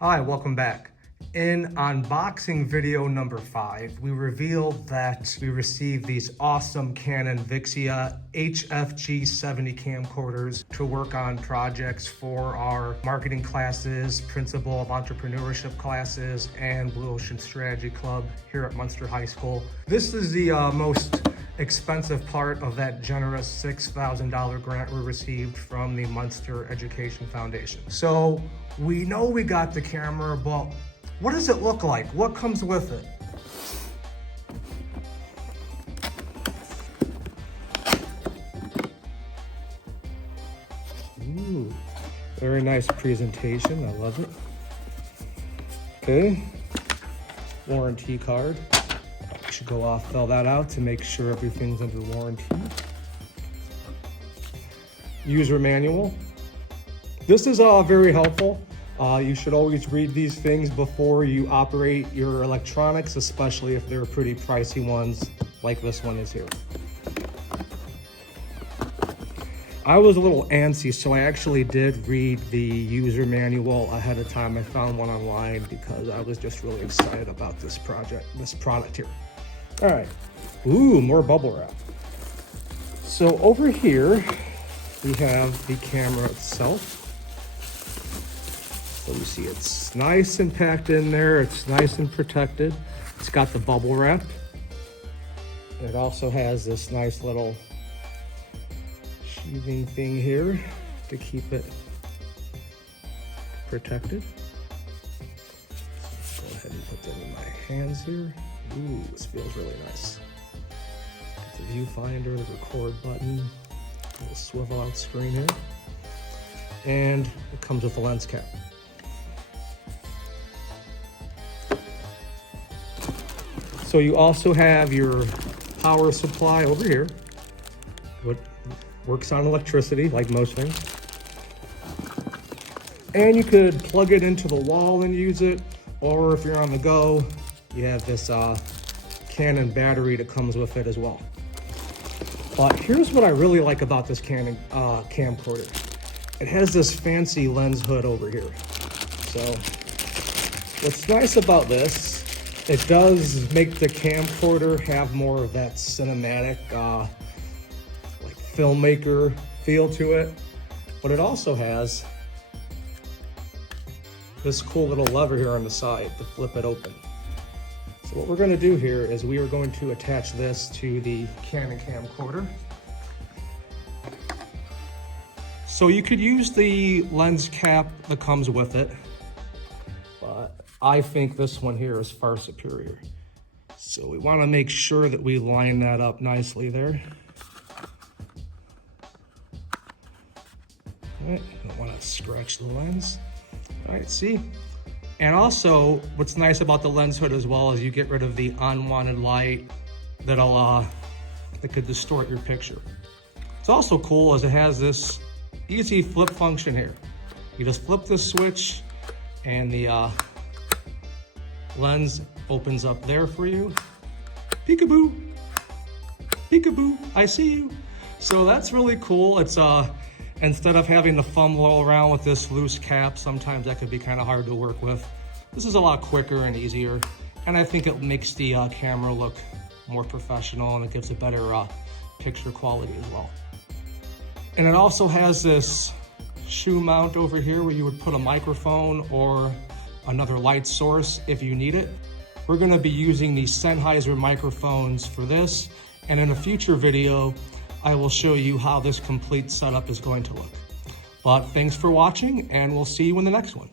Hi, welcome back. In unboxing video number 5, we revealed that we received these awesome Canon Vixia HF G70 camcorders to work on projects for our marketing classes, Principle of Entrepreneurship classes, and Blue Ocean Strategy Club here at Munster High School. This is the most expensive part of that generous $6,000 grant we received from the Munster Education Foundation. So we know we got the camera, but what does it look like? What comes with it? Ooh, very nice presentation. I love it. Okay, warranty card. I should go off, fill that out to make sure everything's under warranty. User manual. This is very helpful. You should always read these things before you operate your electronics, especially if they're pretty pricey ones like this one is here. I was a little antsy, so I actually did read the user manual ahead of time. I found one online because I was just really excited about this product here. All right, ooh, more bubble wrap. So over here, we have the camera itself. So you see it's nice and packed in there. It's nice and protected. It's got the bubble wrap. It also has this nice little sheathing thing here to keep it protected. Go ahead and put that in my hands here. Ooh, this feels really nice. Got the viewfinder, the record button, a little swivel out screen here. And it comes with a lens cap. So you also have your power supply over here. What works on electricity, like most things. And you could plug it into the wall and use it, or if you're on the go, you have this Canon battery that comes with it as well. But here's what I really like about this Canon camcorder. It has this fancy lens hood over here. So what's nice about this, it does make the camcorder have more of that cinematic, like filmmaker feel to it. But it also has this cool little lever here on the side to flip it open. So what we're going to do here is we are going to attach this to the Canon camcorder. So you could use the lens cap that comes with it, but I think this one here is far superior. So we want to make sure that we line that up nicely there. All right, don't want to scratch the lens. All right, see? And also, what's nice about the lens hood as well is you get rid of the unwanted light that could distort your picture. It's also cool as it has this easy flip function here. You just flip this switch and the lens opens up there for you. Peekaboo, peekaboo, I see you. So that's really cool. It's instead of having to fumble around with this loose cap, sometimes that could be kind of hard to work with. This is a lot quicker and easier, and I think it makes the camera look more professional, and it gives a better picture quality as well. And it also has this shoe mount over here where you would put a microphone or another light source if you need it. We're going to be using the Sennheiser microphones for this, and in a future video I will show you how this complete setup is going to look. But thanks for watching, and we'll see you in the next one.